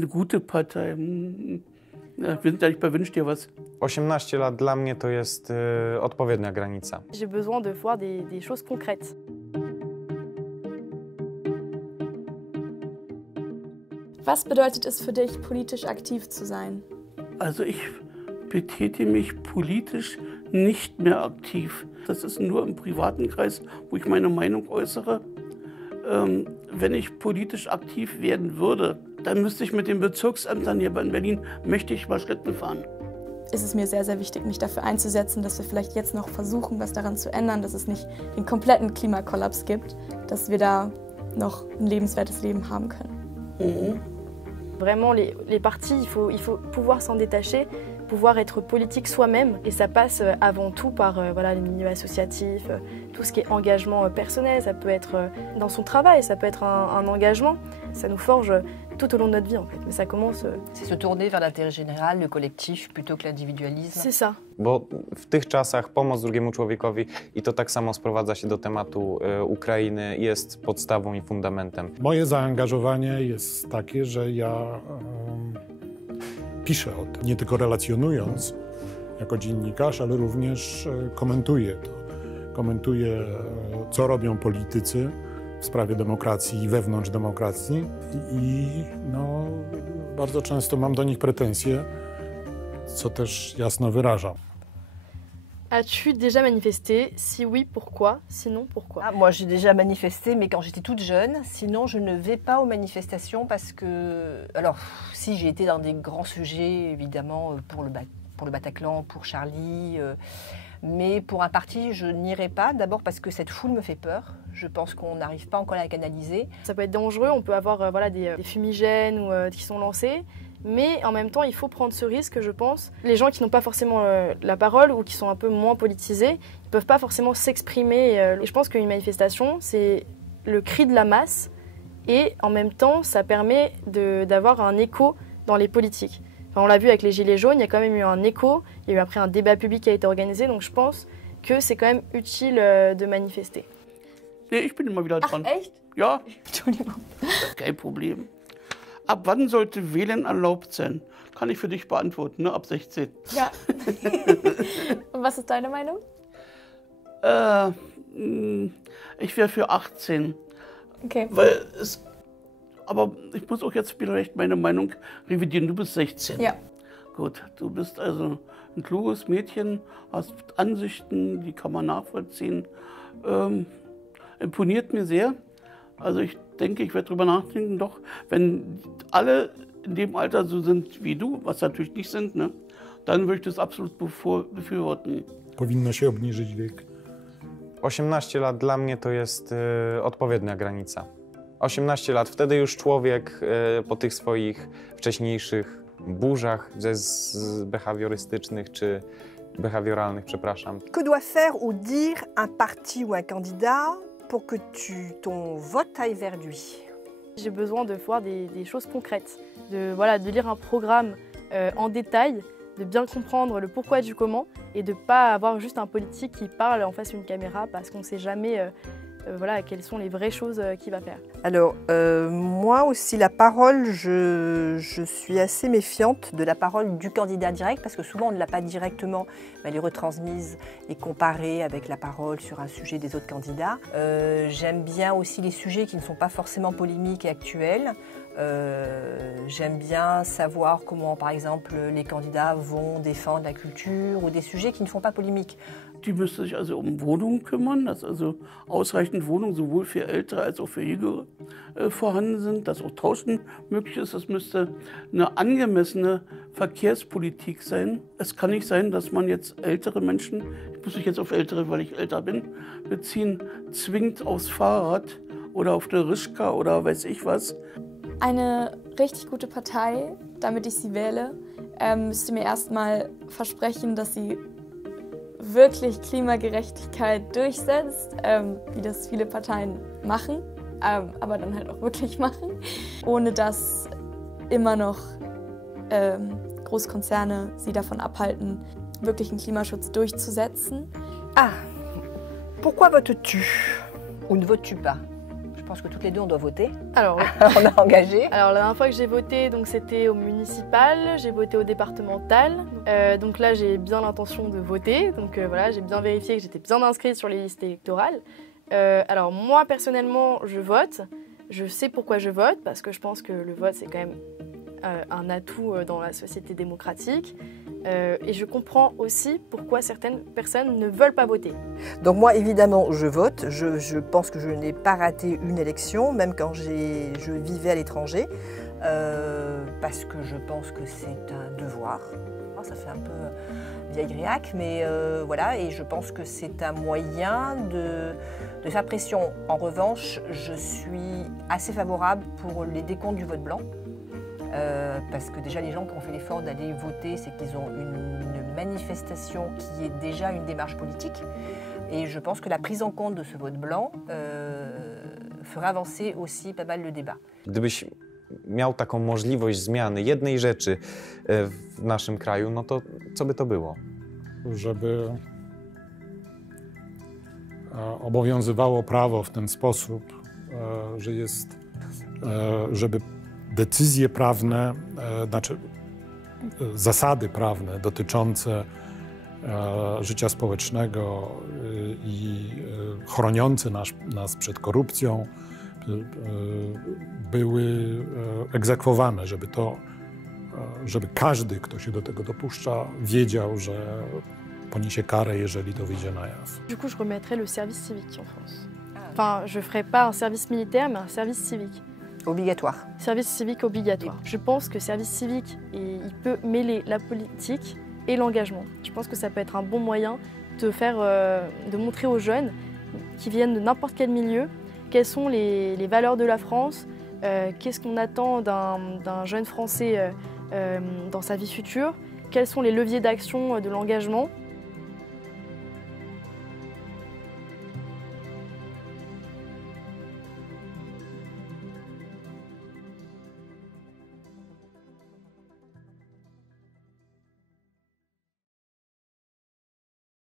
Eine gute Partei. Ja, wir sind ja nicht bei Wünsch dir was. 18 lat dla mnie to jest odpowiednia granica. J'ai besoin de voir des choses concrètes. Was bedeutet es für dich, politisch aktiv zu sein? Also ich betätige mich politisch nicht mehr aktiv. Das ist nur im privaten Kreis, wo ich meine Meinung äußere. Wenn ich politisch aktiv werden würde, dann müsste ich mit den Bezirksämtern hier in Berlin mächtig mal Schlitten fahren. Es ist mir sehr, sehr wichtig, mich dafür einzusetzen, dass wir vielleicht jetzt noch versuchen, was daran zu ändern, dass es nicht den kompletten Klimakollaps gibt, dass wir da noch ein lebenswertes Leben haben können. Mhm. Vraiment, les partis, il faut pouvoir s'en détacher, pouvoir être politique soi-même. Et ça passe avant tout par voilà, les milieux associatifs, tout ce qui est engagement personnel. Ça peut être dans son travail, ça peut être un engagement. Ça nous forge tout au long de notre vie, en fait. Mais ça commence... C'est se tourner vers l'intérêt général, le collectif, plutôt que l'individualisme. C'est ça. Bo w tych czasach pomoc drugiemu człowiekowi, i to tak samo sprowadza się do tematu Ukrainy, jest podstawą i fundamentem. Moje zaangażowanie jest takie, że ja piszę o tym, nie tylko relacjonując jako dziennikarz, ale również komentuję to. Komentuję, co robią politycy w sprawie demokracji i wewnątrz demokracji i no, bardzo często mam do nich pretensje, co też jasno wyrażam. As-tu déjà manifesté? Si oui, pourquoi? Sinon, pourquoi? Ah, moi, j'ai déjà manifesté, mais quand j'étais toute jeune. Sinon, je ne vais pas aux manifestations parce que... Alors, si j'ai été dans des grands sujets, évidemment, pour le Bataclan, pour Charlie... mais pour un parti, je n'irai pas. D'abord parce que cette foule me fait peur. Je pense qu'on n'arrive pas encore à la canaliser. Ça peut être dangereux, on peut avoir voilà, des fumigènes qui sont lancés. Mais en même temps, il faut prendre ce risque, je pense. Les gens qui n'ont pas forcément la parole ou qui sont un peu moins politisés, ils ne peuvent pas forcément s'exprimer. Et je pense qu'une manifestation, c'est le cri de la masse. Et en même temps, ça permet d'avoir un écho dans les politiques. Enfin, on l'a vu avec les Gilets jaunes, il y a quand même eu un écho. Il y a eu après un débat public qui a été organisé. Donc je pense que c'est quand même utile de manifester. Nee, ich bin immer wieder dran. Ach, echt? Ja, Entschuldigung. kein Problem. Ab wann sollte Wählen erlaubt sein? Kann ich für dich beantworten, ne? Ab 16. Ja. Und was ist deine Meinung? Ich wäre für 18. Okay. Weil es, aber ich muss auch jetzt vielleicht meine Meinung revidieren. Du bist 16. Ja. Gut, du bist also ein kluges Mädchen, hast Ansichten, die kann man nachvollziehen. Imponiert mir sehr. Also ich denke, ich werde darüber nachdenken, doch, wenn alle in dem Alter so sind wie du, was natürlich nicht sind, ne, dann würde ich das absolut befürworten. Powinno się obniżyć wiek. 18 lat dla mnie to jest odpowiednia granica. 18 lat, wtedy już człowiek po tych swoich wcześniejszych burzach behawiorystycznych czy behawioralnych, przepraszam. Que doit faire ou dire un parti ou un candidat pour que ton vote aille vers lui? J'ai besoin de voir des choses concrètes, voilà, de lire un programme en détail, de bien comprendre le pourquoi du comment et de ne pas avoir juste un politique qui parle en face d'une caméra parce qu'on ne sait jamais voilà, quelles sont les vraies choses qu'il va faire. Alors, moi aussi, la parole, je suis assez méfiante de la parole du candidat direct parce que souvent on ne l'a pas directement, mais elle est retransmise et comparée avec la parole sur un sujet des autres candidats. J'aime bien aussi les sujets qui ne sont pas forcément polémiques et actuels. J'aime bien savoir comment, par exemple, les candidats vont défendre la culture ou des sujets qui ne font pas polémique. Die müsste sich also um Wohnungen kümmern, dass also ausreichend Wohnungen sowohl für Ältere als auch für Jüngere vorhanden sind, dass auch Tauschen möglich ist. Das müsste eine angemessene Verkehrspolitik sein. Es kann nicht sein, dass man jetzt ältere Menschen, ich muss mich jetzt auf Ältere, weil ich älter bin, beziehen, zwingt aufs Fahrrad oder auf der Rischka oder weiß ich was. Eine richtig gute Partei, damit ich sie wähle, müsste mir erstmal versprechen, dass sie wirklich Klimagerechtigkeit durchsetzt, wie das viele Parteien machen, aber dann halt auch wirklich machen, ohne dass immer noch Großkonzerne sie davon abhalten, wirklichen Klimaschutz durchzusetzen. Ah, pourquoi votes-tu ou ne votes-tu pas? pense que toutes les deux, on doit voter. Alors, oui. On a engagé. Alors la dernière fois que j'ai voté, donc c'était au municipal, j'ai voté au départemental. Donc là, j'ai bien l'intention de voter. Donc voilà, j'ai bien vérifié que j'étais bien inscrite sur les listes électorales. Alors moi, personnellement, je vote. Je sais pourquoi je vote, parce que je pense que le vote, c'est quand même un atout dans la société démocratique. Et je comprends aussi pourquoi certaines personnes ne veulent pas voter. Donc moi, évidemment, je vote. Je pense que je n'ai pas raté une élection, même quand je vivais à l'étranger, parce que je pense que c'est un devoir. Ça fait un peu vieille gréaque, mais voilà, et je pense que c'est un moyen de faire pression. En revanche, je suis assez favorable pour les décomptes du vote blanc. Parce que déjà les gens qui ont fait l'effort d'aller voter, c'est qu'ils ont une manifestation qui est déjà une démarche politique. Et je pense que la prise en compte de ce vote blanc fera avancer aussi pas mal le débat. Gdybyś miał taką możliwość zmiany jednej rzeczy w naszym kraju, no to co by to było? Żeby obowiązywało prawo w ten sposób, że jest, żeby decyzje prawne, znaczy zasady prawne dotyczące życia społecznego i chroniące nas przed korupcją były egzekwowane, żeby każdy, kto się do tego dopuszcza, wiedział, że poniesie karę, jeżeli to wyjdzie na jaw. Du coup, je remettrais le service civique en France. Enfin, je ferais pas un service militaire, mais un service civique. Obligatoire. Service civique obligatoire. Je pense que service civique, il peut mêler la politique et l'engagement. Je pense que ça peut être un bon moyen de montrer aux jeunes qui viennent de n'importe quel milieu quelles sont les valeurs de la France, qu'est-ce qu'on attend d'un jeune Français dans sa vie future, quels sont les leviers d'action de l'engagement.